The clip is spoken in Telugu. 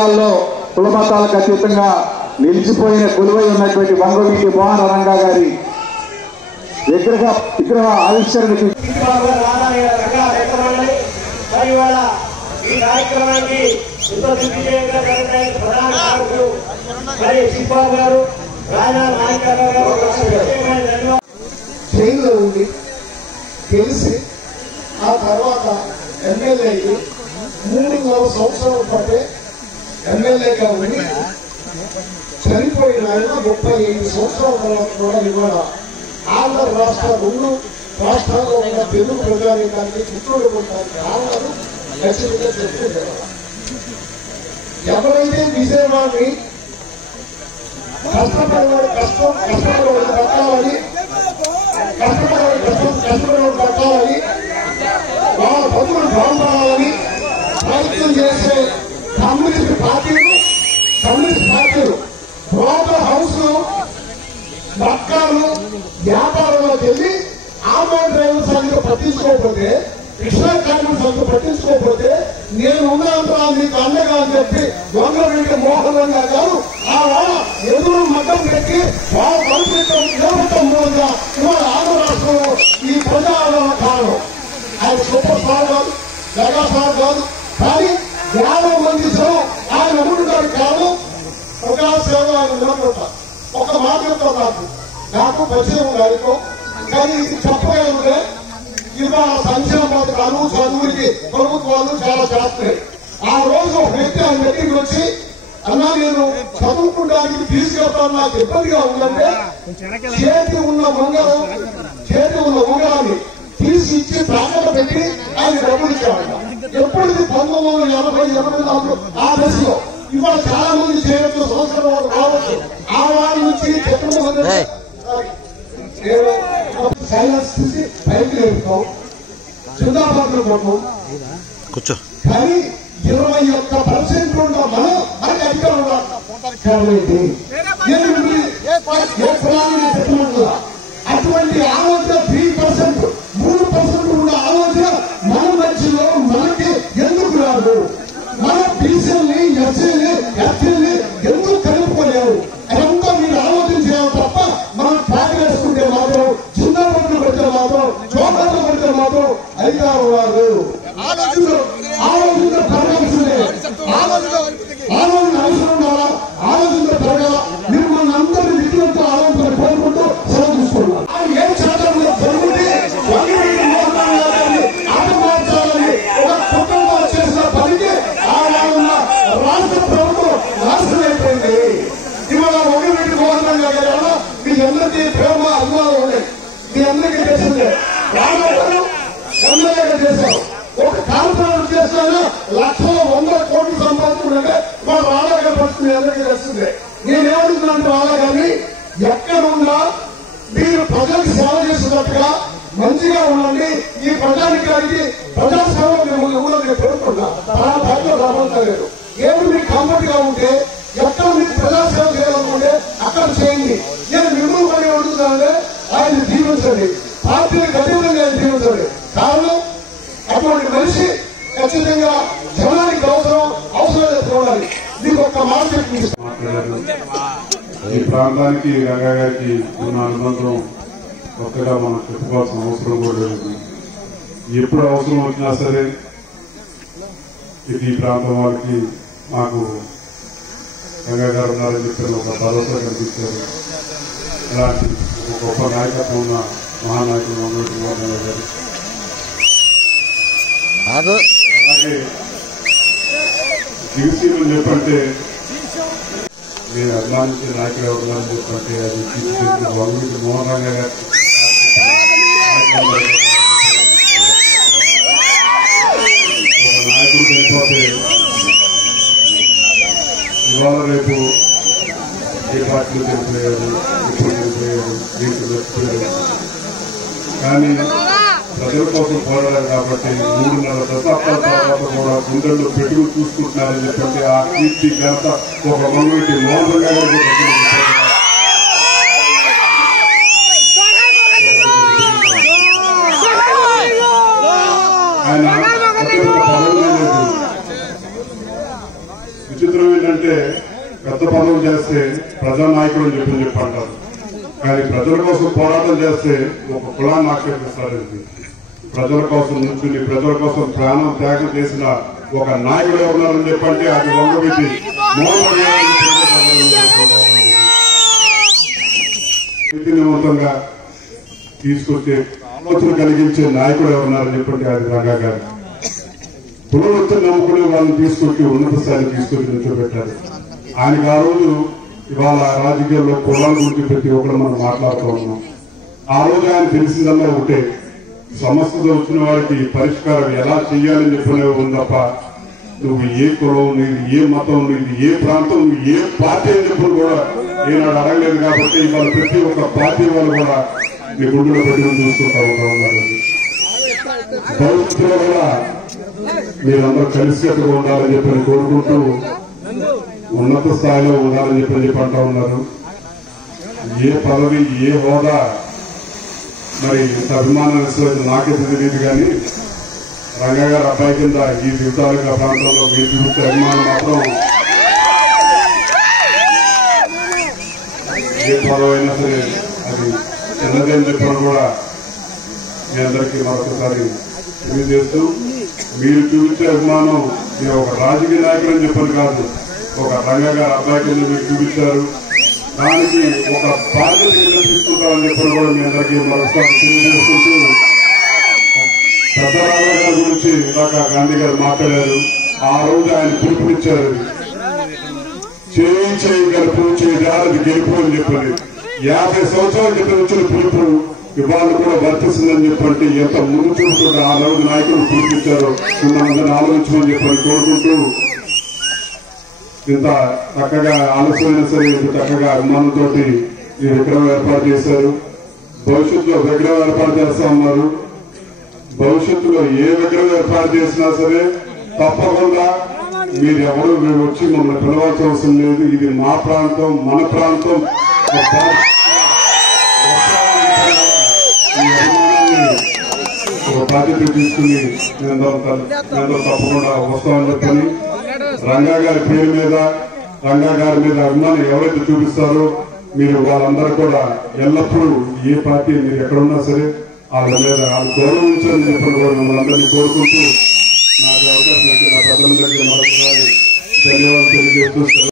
హృదయాల్లో కులమతాలకు అతీతంగా నిలిచిపోయిన కొలువై ఉన్నటువంటి వంగవీటి మోహన రంగా గారి విగ్రహ ఆవిష్కరణకి ఈ కార్యక్రమానికి ఎంతో దిగ్విజయంగా జరగడానికి ప్రధాన కారకులు మరి శివబాబు గారు, రాజా నాయకరావు గారు జైల్లో ఉండి తెలిసి ఆ తర్వాత ఎమ్మెల్యే 3 సంవత్సరాల పాటే ఎమ్మెల్యేగా ఉండి చనిపోయిన ఆయన 35 సంవత్సరాల తర్వాత కూడా ఇవాళ ఆంధ్ర రాష్ట్ర 2 రాష్ట్రాల్లో ఉన్న తెలుగు ప్రజానీకానికి చుట్టూడుకోవడానికి కారణాలు ఖచ్చితంగా చెప్తుంటారు. ఎవరైతే విజయవాడని కష్టపడేవాడు కట్టాలని కట్టాలని వాళ్ళ బతుకులు బాగుపడాలని ప్రయత్నం చేసే కమ్యూనిస్ట్ పార్టీలు బ్రోకర్ హౌస్ బక్కాలు వ్యాపారంలోకి వెళ్ళి ఆటో డ్రైవర్ సంఘం పట్టించుకోకపోతే, రిక్షా కార్మికుల సంఘం పట్టించుకోకపోతే నేను ఉన్నాను మీకు అండగా అని చెప్పి వంగవీటి మోహన్ రంగా గారు ఆ వాళ్ళ ఎదురు మద్దతు పెట్టి వాళ్ళ పరిస్థితులు నిలబడటం మూలంగా ఇవాళ ఆంధ్ర రాష్ట్రంలో ఈ ప్రజా ఆందోళన కారణం. ఆయన సూపర్ స్టార్ కాదు, మెగా స్టార్ కాదు, కానీ 50 మంది జనం ఆయన అమ్ముడుగారికి కారణం ప్రజా సేవ ఆయన నిలబడతారు. ఒక మాట చెప్తాను, నాకు పరిచయం గారితో, కానీ ఇది చెప్పగలిగితే ఇవాళ సంక్షేమ పథకాలు చదువులకి ప్రభుత్వాలు చాలా చేస్తున్నాయి. ఆ రోజు ఒక వ్యక్తి ఆయన దగ్గరికి వచ్చి అన్నా నేను చదువుకోవడానికి తీసుకెళ్తాను, నాకు ఇబ్బందిగా ఉందంటే చేతి ఉన్న ఉంగరాన్ని తీసి ఇచ్చి తాకట్టు పెట్టి ఆయన డబ్బులు ఇచ్చేవాడు. ఎప్పుడు 1980-84 ఆ దశలో. ఇవాళ చాలా మంది చేయవచ్చు, సంవత్సరం కావచ్చు. ఆ వారి నుంచి చెప్పడం సైలెన్స్ తీసి పైకి లేపుతాం, జిందాబాద్ లో కొట్టం. కానీ 21% ఉన్న మనం మనకి అధికారం కాబట్టి అటువంటి ఆలోచన 3% ఉన్న ఆలోచన మన మధ్యలో మనకి ఎందుకు రాదు? మన బీసీల్ని ఎస్సీల్ని ఎందుకు కలుపుకోలేవు? అదంతా మీరు ఆలోచన చేయాలి తప్ప మనం ప్లాన్ వేసుకుంటే మాత్రం, జిందాబాద్లు పెడితే మాత్రం, చోటాలు పెడితే మాత్రం అధికారం రాదు. ఆలోచన పెరగాల్సిందే, ఆలోచన అవసరం ఉండాలా, ఆలోచన పెరగాల. మీరు మన అందరినీ విద్యుత్ ఆలోచన కోరుకుంటూ సెలవు తీసుకున్నారు. ఏం చేద్దామని జరుగుతుంది ఆటమార్చాలని ఒక కుటుంబం చేసిన పనికి రాష్ట్ర ప్రభుత్వం నాశనం అయిపోయింది. ఇవాళ వంగవీటి మోహన్ రంగా గారు మీ అందరికీ ప్రేమ అభిమానం ఉన్నాయి, మీ అందరికీ తెలిసిందే. రామగారు ఎమ్మెల్యేగా చేశారు, ఒక కార్పొరేట్ చేసినా లక్షల 100 కోట్లు సంపాదించుకుంటే వాళ్ళ రాళ్ళగా పరిస్థితి మీ అందరికీ తెలిసిందే. నేనేమడుగుతున్నాను రాళ్ళగాని ఎక్కడున్నా మీరు ప్రజలకు సేవ చేసినట్టుగా మంచిగా ఉండండి. ఈ ప్రజానికానికి ప్రజాసేవ మిమ్మల్ని ఊళ్ళో పెరుగుతున్నా రాబోతా లేదు. ఏమి మీకు కంఫర్ట్ గా ఉంటే, ఎక్కడ మీకు ప్రజాసేవ చేయాలనుకుంటే అక్కడ చేయండి. నేను మిమ్మల్ని పని అడుగుతున్నానంటే ఆయన దీవించండి, పార్టీలకు అతీతంగా ఆయన దీవించండి. కారణం అటువంటి మనిషి ఖచ్చితంగా జనానికి అవసరం ఉండాలి. మీకు ఒక్క మాట మాట్లాడారు. ఈ ప్రాంతానికి రంగా గారికి ఉన్న అనుబంధం కొత్తగా మనం చెప్పుకోవాల్సిన అవసరం కూడా లేదు. ఎప్పుడు అవసరం వచ్చినా సరే ఈ ప్రాంతం వాళ్ళకి మాకు రంగా గారు ఉన్నారని చెప్పి ఒక భరోసా కల్పించారు. ఇలాంటి ఒక గొప్ప నాయకత్వం ఉన్న మహానాయకులు వంగవీటి మోహన్ రంగా గారు. అలాగే దిగుసీమని చెప్పంటే నేను అభిమానించే నాయకుడు ఎవరున్నారని చెప్పంటే అది వంగవీటి మోహన్ రంగా గారు. ఒక నాయకుడు చనిపోతే ఇవాళ రేపు ఏ పార్టీలు చనిపోయారు, ఇప్పుడు చనిపోయారు, దీంట్లో చనిపోయారు. కానీ ప్రజల కోసం పోరాడారు కాబట్టి 3.5 దశాబ్దాల తర్వాత కూడా గుండెల్లో పెట్టుకు చూసుకుంటున్నారని చెప్పంటే ఆ కీర్తి ఘనత ఒక వంగవీటి మోహన్ రంగా గారికి ఆయన విచిత్రమైన చేస్తే ప్రజానాయకుడు అని చెప్పంటారు. కానీ ప్రజల కోసం పోరాటం చేస్తే ఒక కులాన్ని ఆక్షేపిస్తారు. ప్రజల కోసం నుంచుని ప్రజల కోసం ప్రాణం త్యాగం చేసిన ఒక నాయకుడు ఎవరున్నారని చెప్పంటే అది వంగబెట్టి నీతినివంతంగా తీసుకొచ్చే ఆలోచన కలిగించే నాయకుడు ఎవరున్నారని చెప్పంటే అది రంగా గారు. పునరుద్ధరణ నమ్ముకునే వాళ్ళని తీసుకొచ్చి ఉన్నత స్థాయిని తీసుకొచ్చి నిల్చోబెట్టారు. ఆయనకు ఆ రోజు ఇవాళ రాజకీయాల్లో కులాల గురించి ప్రతి ఒక్కరు మనం మాట్లాడుతూ ఉన్నాం. ఆ రోజు ఆయన తెలిసిందల్లా ఒకటే, సమస్యతో వచ్చిన వారికి పరిష్కారం ఎలా చెయ్యాలని చెప్పనే ఉంది తప్ప నువ్వు ఏ కులం, నీది ఏ మతం, నీది ఏ ప్రాంతం, నువ్వు ఏ పార్టీ అని చెప్పని కూడా ఏనాడు అడగలేదు. కాబట్టి ఇవాళ ప్రతి ఒక్క పార్టీ వాళ్ళు కూడా మీ గుండెలో పెట్టుకుని చూసుకుంటా ఉన్నారు. భవిష్యత్తులో కూడా మీరందరూ కలిసికట్టుగా ఉండాలని చెప్పని కోరుకుంటూ ఉన్నత స్థాయిలో ఉండాలని చెప్పంటా ఉన్నారు. ఏ పదవి ఏ హోదా మరి ఇంత అభిమానం ఇస్తుంది నాకైతే తెలియదు. కానీ రంగా గారి అబ్బాయి కింద ఈ దిగుతాలుగా ప్రాంతంలో మీరు చూపించే అభిమానం మాత్రం ఏ పదవి అయినా సరే అది చిన్నదేని చెప్పడం కూడా మీ అందరికీ మరొకసారి తెలియజేస్తూ, మీరు చూపించే అభిమానం మీరు ఒక రాజకీయ నాయకుడు అని చెప్పని కాదు, ఒక రంగా గారి అబ్బాయి కింద మీరు చూపించారు. దానికి ఒక బాధ్యత కింద తీసుకుంటామని చెప్పని కూడా మీ అందరికీ మరొకసారి తెలియజేసుకుంటూ, పెద్దరామ గారి గురించి ఇందాక గాంధీ గారు మాట్లాడారు. ఆ రోజు ఆయన పిలుపునిచ్చారు, చేయి గెలుపు చేయాలి గెలుపు అని చెప్పండి. 50 సంవత్సరాల క్రితం వచ్చిన పిలుపు ఇవాళ కూడా వర్తిస్తుందని చెప్పండి. ఎంత ముందు చూసుకుంటే ఆ రోజు నాయకులు పిలిపించారు. అందరిని ఆలోచించమని చెప్పని కోరుకుంటూ, ఇంత చక్కగా ఆలస్యమైనా సరే ఇంత చక్కగా అభిమానంతో ఈ విగ్రహం ఏర్పాటు చేశారు. భవిష్యత్తులో విగ్రహం ఏర్పాటు చేస్తా ఉన్నారు. భవిష్యత్తులో ఏ విగ్రహం ఏర్పాటు చేసినా సరే తప్పకుండా మీరు ఎవరు మేము వచ్చి మమ్మల్ని పిలవాల్సిన అవసరం లేదు. ఇది మా ప్రాంతం, మన ప్రాంతం. ఈ అభిమానాన్ని ఒక బాధ్యత తీసుకుని మేము తప్పకుండా వస్తామని చెప్పని, రంగా గారి పేరు మీద రంగా గారి మీద అభిమానం ఎవరైతే చూపిస్తారో మీరు వాళ్ళందరూ కూడా ఎల్లప్పుడూ ఏ పార్టీ మీరు ఎక్కడున్నా సరే వాళ్ళ మీద వాళ్ళు గౌరవించాలని చెప్పని కూడా మిమ్మల్ని అందరినీ కోరుకుంటూ నాకు అవకాశం ఇచ్చిన పెద్దలందరికీ మరొకసారి ధన్యవాదాలు తెలియజేస్తూ